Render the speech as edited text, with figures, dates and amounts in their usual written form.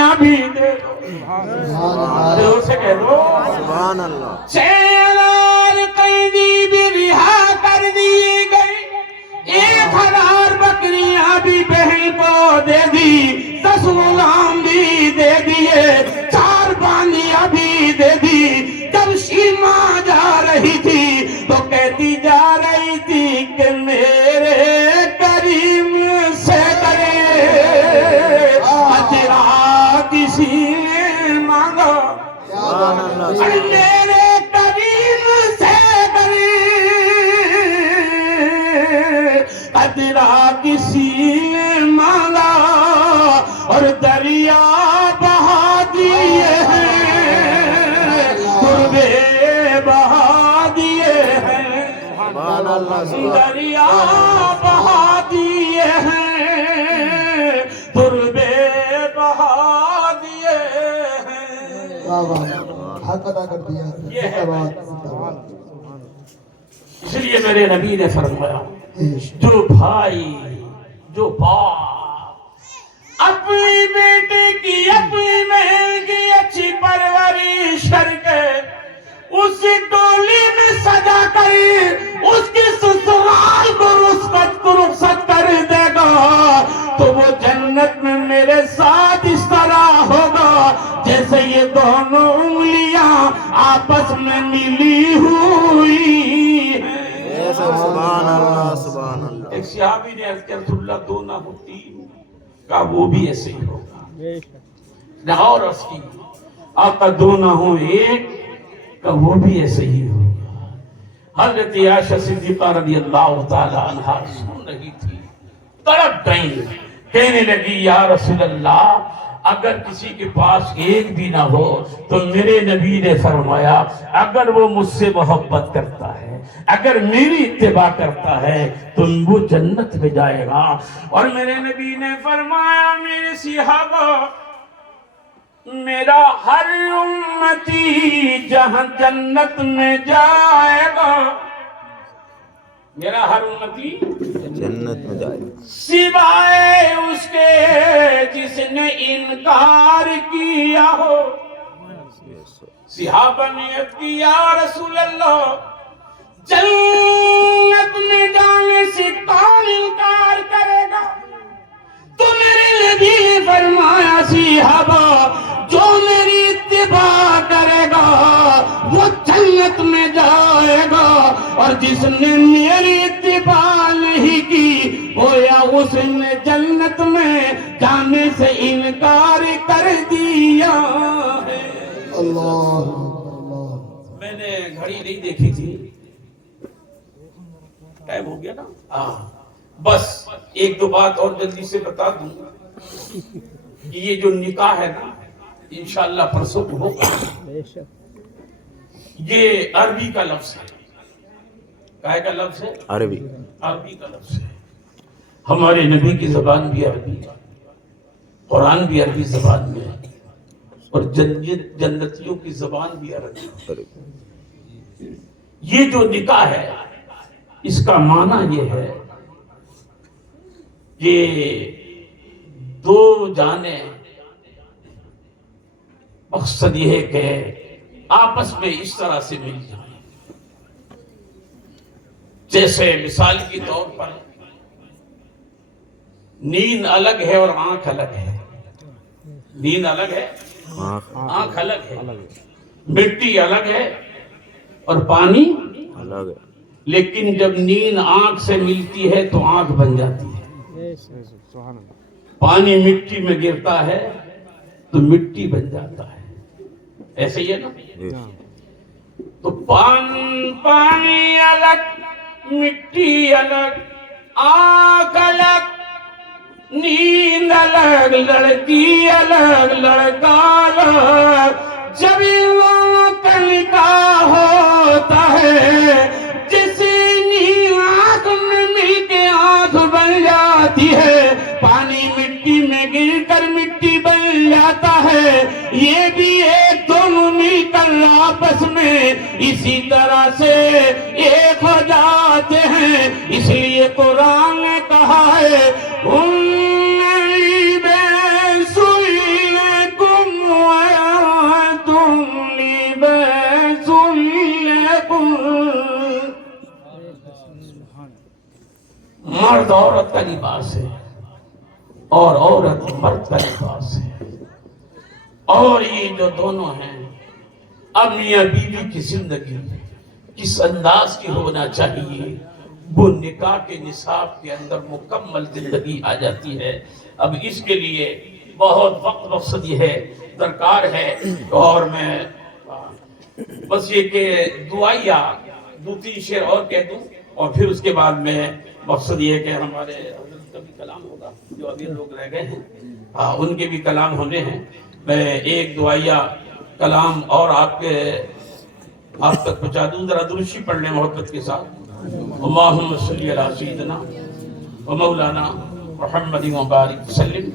قربانیاں بھی دے دو، دل سے کہہ دو سبحان اللہ۔ 6,000 قیدی بھی رہا کر دیے گئے، 1,000 بکریاں بھی بہن کو دے دی، 10 غلام بھی دے دیے، 4 بانیاں بھی دے دی۔ جب شیما جا رہی تھی تو کہتی جا رہی تھی کہ میرے کریم سے کرے اجرا کسی نے مانگا، ارے میرے کریم سے کرے اجرا کسی نے مانگا، اور دریا بہا دیے ہیں، تربے بہا دیے ہیں، سبحان اللہ۔ دریا بہا دیے ہیں، تربے بہا دیے ہیں۔ حق ادا کر دیا۔ اس لیے میرے نبی نے فرمایا جو بھائی جو باپ اپنی بیٹے کی اپنی بہن کی اچھی پرورش کر کے اس ڈولی میں سجا کر اس کی سسرال کو رخصت کر دے گا تو وہ جنت میں میرے ساتھ اس طرح ہوگا جیسے یہ دونوں انگلیاں آپس میں ملی ہوئی ہیں۔ سبحان اللہ سبحان اللہ۔ ایک صحابی نے عرض کیا رسول اللہ 2 نہ ہو 3، کہا وہ بھی ایسے ہی ہوگا۔ اور عرض کی آقا 2 نہ ہو 1، کہا وہ بھی ایسے ہی ہوگا۔ حضرت عائشہ صدیقہ رضی اللہ تعالی عنہا سن رہی تھی، تڑپ گئی، کہنے لگی یا رسول اللہ اگر کسی کے پاس 1 بھی نہ ہو تو میرے نبی نے فرمایا اگر وہ مجھ سے محبت کرتا ہے، اگر میری اتباع کرتا ہے تو وہ جنت میں جائے گا۔ اور میرے نبی نے فرمایا میرے صحابہ میرا ہر امتی جہاں جنت میں جائے گا، میرا ہر امتی جنت میں جائے گا سوائے اس کے جس نے انکار کیا ہو۔ صحابہ نے عرض کی یا رسول اللہ جنت میں جانے سے کون انکار کرے گا؟ تو میرے نبی نے فرمایا صحابہ جو میری اتباع کرے گا وہ جنت میں جائے گا، اور جس نے میری اتباع نہیں کی گویا اس نے جنت میں جانے سے انکار کر دیا ہے۔ اللہ میں نے گھڑی نہیں دیکھی تھی، ٹائم ہو گیا نا، بس 1-2 بات اور جلدی سے بتا دوں کہ یہ جو نکاح ہے نا انشاءاللہ پرسوں کو ہوگا، یہ عربی کا لفظ ہے۔ کائے کا لفظ ہے؟ عربی عربی کا لفظ ہے۔ ہمارے نبی کی زبان بھی عربی، قرآن بھی عربی زبان میں ہے، اور جنتیوں کی زبان بھی عربی۔ یہ جو نکاح ہے اس کا معنی یہ ہے کہ 2 جانیں مقصد یہ ہے کہ آپس میں اس طرح سے مل جائیں، جیسے مثال کی طور پر نیند الگ ہے اور آنکھ الگ ہے، نیند الگ ہے آنکھ الگ ہے، مٹی الگ ہے اور پانی الگ ہے، لیکن جب نیند آنکھ سے ملتی ہے تو آنکھ بن جاتی ہے۔ پانی مٹی میں گرتا ہے تو مٹی بن جاتا ہے، ایسے ہی ہے نا؟ تو پانی الگ، مٹی الگ، آنکھ الگ، نیند الگ، لڑکی الگ، لڑکا الگ۔ جب ان لوگوں کا نکاح ہوتا ہے جیسے نیند آنکھ میں مل کے آنکھ بن جاتی ہے، پانی مٹی میں گر کر مٹی بن جاتا ہے، یہ بھی ایک دونوں مل کر آپس میں اسی طرح سے ایک ہو جاتے ہیں۔ اس لیے قرآن نے کہا ہے مرد عورت کا لباس ہے اور عورت مرد کا لباس ہے. اور یہ جو دونوں ہیں اب میاں بیوی کی زندگی کس انداز کی ہونا چاہیے وہ نکاح کے نصاب کے اندر مکمل زندگی آ جاتی ہے. اب اس کے لیے بہت وقت مقصد یہ ہے درکار ہے. اور میں بس یہ کہ دعائیا 2-3 شعر اور کہہ دوں اور پھر اس کے بعد میں مقصد یہ ہے کہ ہمارے حضرت کا بھی کلام ہوگا جو ابھی لوگ رہ گئے ہیں ان کے بھی کلام ہونے ہیں. میں ایک دعائیا کلام اور آپ تک پہنچا دوں. ذرا درشی پڑھ لیں محبت کے ساتھ. اللہم صلی علی سیدنا و مولانا محمد و بارک وسلم.